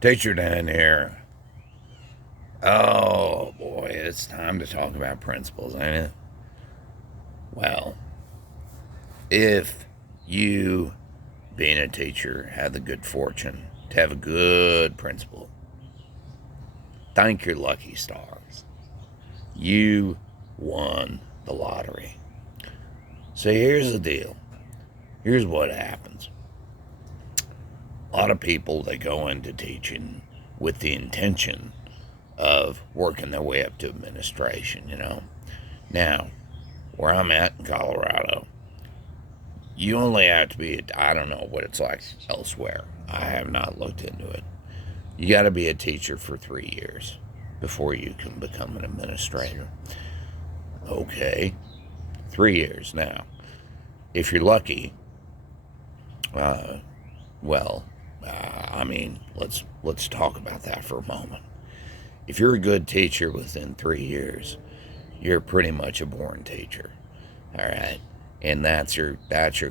Teacher down here. Oh boy, it's time to talk about principles, ain't it? Well, if you, being a teacher, have the good fortune to have a good principal, thank your lucky stars. You won the lottery. So here's the deal. Here's what happens. A lot of people, they go into teaching with the intention of working their way up to administration. Now, where I'm at in Colorado, you only have to be, I don't know what it's like elsewhere. I have not looked into it. You got to be a teacher for 3 years before you can become an administrator. Okay, 3 years. Now, if you're lucky, uh, well, let's talk about that for a moment. If you're a good teacher within 3 years, you're pretty much a born teacher. All right, and that's your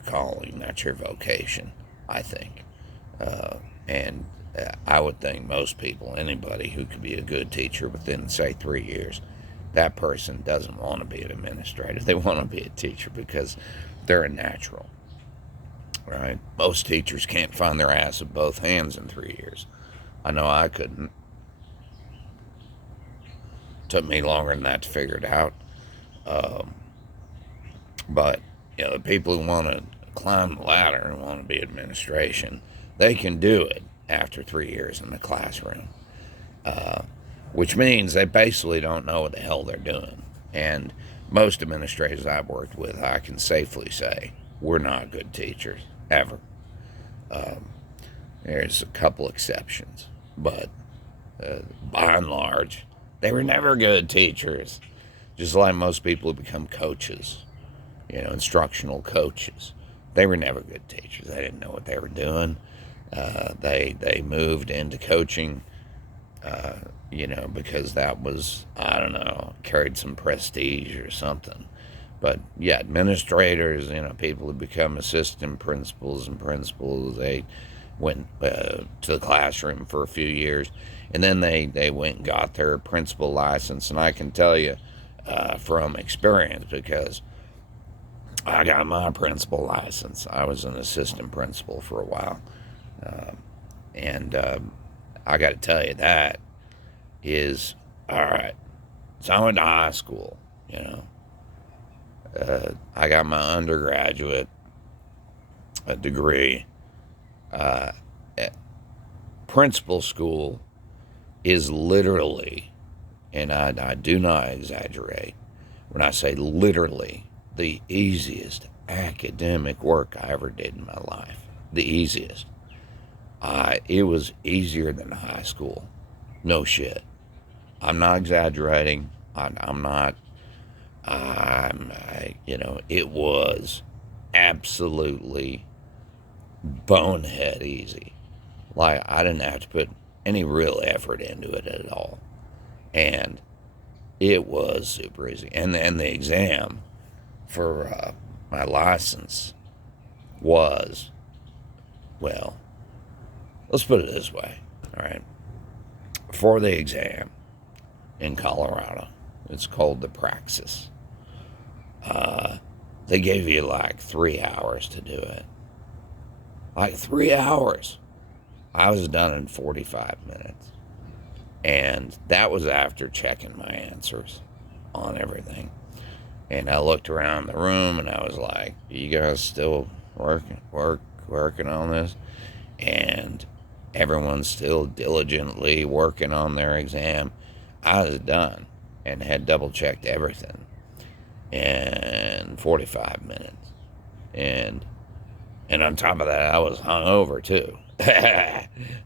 calling, that's your vocation, I think. And I would think most people, anybody who could be a good teacher within, say, 3 years, that person doesn't want to be an administrator. They want to be a teacher because they're a natural, right? Most teachers can't find their ass with both hands in 3 years. I know I couldn't. Took me longer than that to figure it out. Um, but the people who want to climb the ladder and want to be administration, they can do it after 3 years in the classroom, uh, which means they basically don't know what the hell they're doing. And most administrators I've worked with, I can safely say, we're not good teachers, ever. Um, there's a couple exceptions, but by and large, they were never good teachers. Just like most people who become coaches, instructional coaches. They were never good teachers. They didn't know what they were doing. They moved into coaching, because that was, I don't know, carried some prestige or something. But yeah, administrators, people who become assistant principals and principals, they went to the classroom for a few years, and then they went and got their principal license. And I can tell you from experience, because I got my principal license. I was an assistant principal for a while. Uh, and I got to tell you, that is all right. So I went to high school, I got my undergraduate degree. Uh, Principal school is literally, and I do not exaggerate when I say literally, the easiest academic work I ever did in my life. The easiest. It was easier than high school. No shit. I'm not exaggerating. I'm not. It was absolutely bonehead easy. Like, I didn't have to put any real effort into it at all. And it was super easy. And the exam for my license was, well, let's put it this way, all right? For the exam in Colorado, it's called the Praxis. They gave you like 3 hours to do it. Like 3 hours. I was done in 45 minutes. And that was after checking my answers on everything. And I looked around the room and I was like, you guys still working on this? And everyone's still diligently working on their exam. I was done and had double checked everything in 45 minutes. And on top of that, I was hungover too.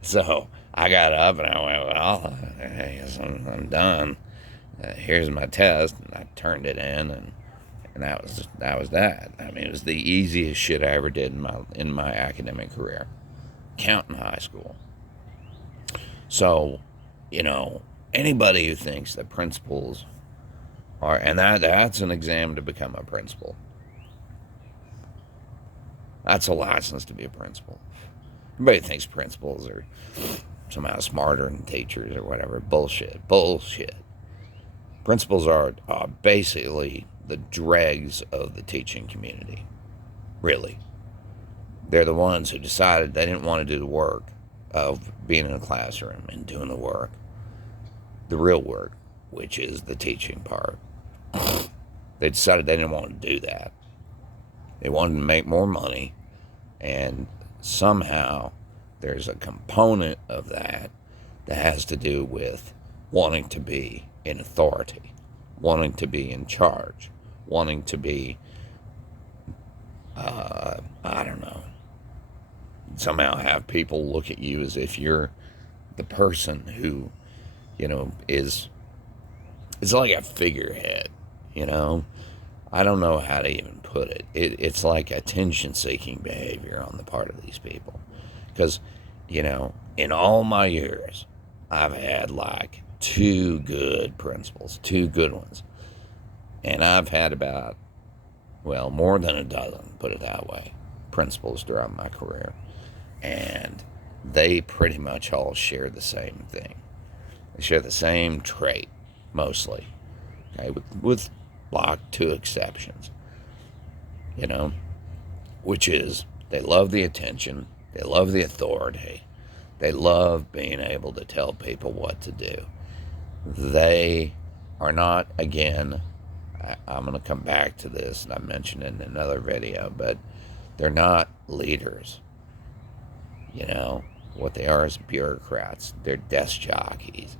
So I got up and I went, well, I guess I'm done. Here's my test, and I turned it in, and that was that. I mean, it was the easiest shit I ever did in my academic career, counting high school. So, anybody who thinks that principals are, and that's an exam to become a principal. That's a license to be a principal. Everybody thinks principals are somehow smarter than teachers or whatever. Bullshit. Bullshit. Principals are basically the dregs of the teaching community. Really. They're the ones who decided they didn't want to do the work of being in a classroom and doing the work. The real work, which is the teaching part. They decided they didn't want to do that. They wanted to make more money, and somehow there's a component of that that has to do with wanting to be in authority, wanting to be in charge, wanting to be, I don't know, somehow have people look at you as if you're the person who, is like a figurehead, I don't know how to even put it. It's like attention-seeking behavior on the part of these people. Because, in all my years, I've had like 2 good principals, 2 good ones. And I've had about, more than a dozen, put it that way, principals throughout my career. And they pretty much all share the same thing. They share the same trait, mostly. Okay, with like 2 exceptions. Which is they love the attention, they love the authority, they love being able to tell people what to do. They are not, again, I'm going to come back to this, and I mentioned it in another video, but they're not leaders. What they are is bureaucrats. They're desk jockeys.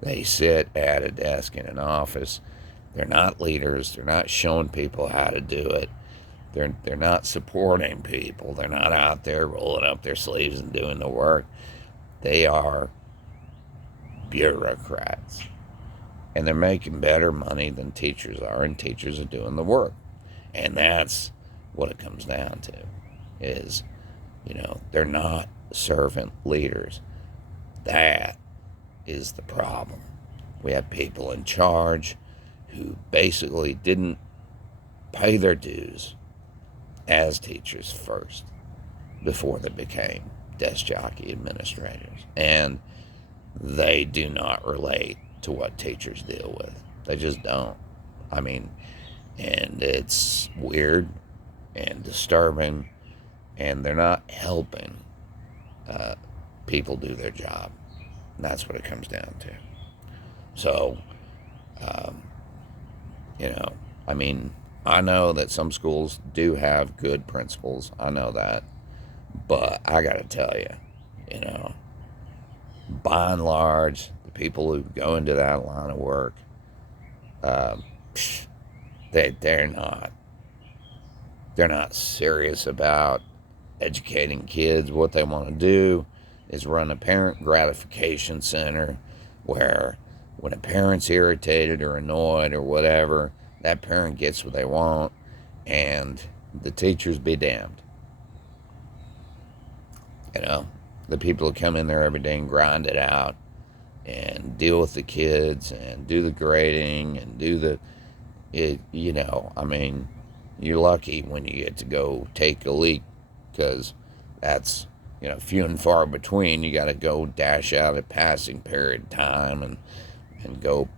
They sit at a desk in an office. They're not leaders. They're not showing people how to do it. They're not supporting people. They're not out there rolling up their sleeves and doing the work. They are bureaucrats. And they're making better money than teachers are, and teachers are doing the work. And that's what it comes down to, is, they're not servant leaders. That is the problem. We have people in charge who basically didn't pay their dues as teachers first before they became desk jockey administrators. And they do not relate to what teachers deal with. They just don't. And it's weird and disturbing, and they're not helping people do their job. And that's what it comes down to. So, I know that some schools do have good principals. I know that. But I got to tell you, by and large, the people who go into that line of work, they're not serious about educating kids. What they want to do is run a parent gratification center where when a parent's irritated or annoyed or whatever, that parent gets what they want, and the teachers be damned. The people who come in there every day and grind it out and deal with the kids and do the grading and you're lucky when you get to go take a leak, because that's, few and far between. You got to go dash out at passing period time and go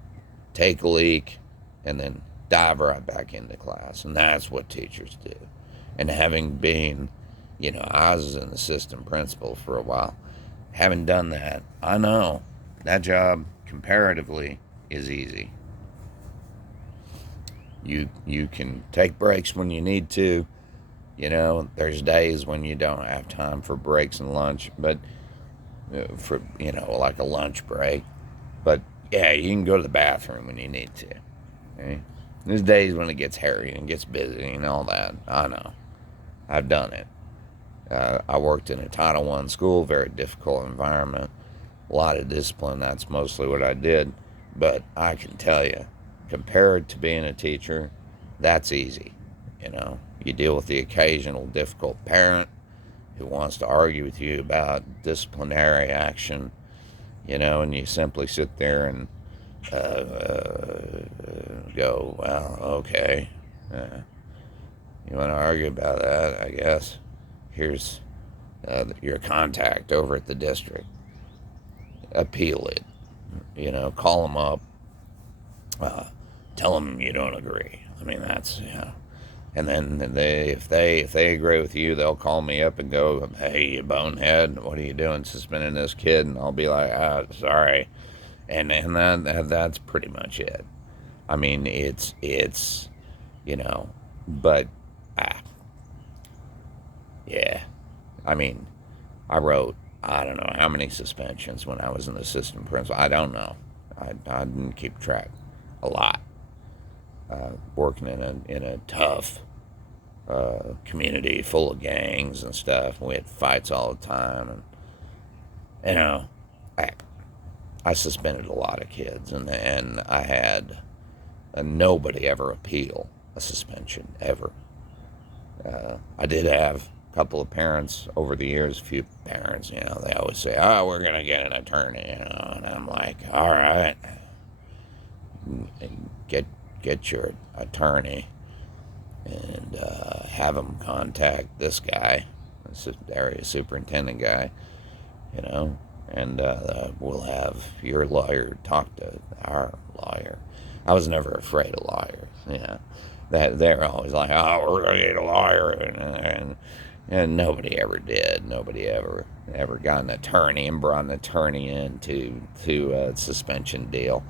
take a leak and then dive right back into class. And that's what teachers do. And having been, I was an assistant principal for a while. Having done that, I know that job comparatively is easy. You can take breaks when you need to. There's days when you don't have time for breaks and lunch, but for, like a lunch break. But yeah, you can go to the bathroom when you need to. Okay? There's days when it gets hairy and gets busy and all that. I know. I've done it. I worked in a Title I school, very difficult environment, a lot of discipline. That's mostly what I did. But I can tell you, compared to being a teacher, that's easy. You deal with the occasional difficult parent who wants to argue with you about disciplinary action, and you simply sit there and go, well, okay. You want to argue about that, I guess. Here's your contact over at the district. appeal it. Call them up, tell them you don't agree. I mean, that's, And then if they agree with you, they'll call me up and go, "Hey, you bonehead, what are you doing suspending this kid?" And I'll be like, sorry. And that's pretty much it. I mean, it's but yeah. I mean, I wrote, I don't know how many suspensions when I was an assistant principal. I don't know. I didn't keep track. A lot. Working in a tough community full of gangs and stuff. We had fights all the time, and I suspended a lot of kids, and I had nobody ever appeal a suspension ever. I did have a couple of parents over the years, a few parents, they always say, "Oh, we're gonna get an attorney," and I'm like, "All right, get your attorney and have him contact this guy, this area superintendent guy, and we'll have your lawyer talk to our lawyer." I was never afraid of lawyers, That they're always like, "Oh, we're gonna get a lawyer," and nobody ever did. Nobody ever got an attorney and brought an attorney in to a suspension deal,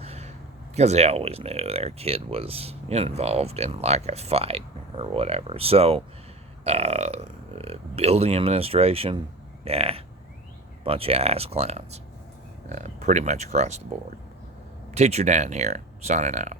because they always knew their kid was involved in like a fight or whatever. So, building administration, bunch of ass clowns, pretty much across the board. Teacher Dan here, signing out.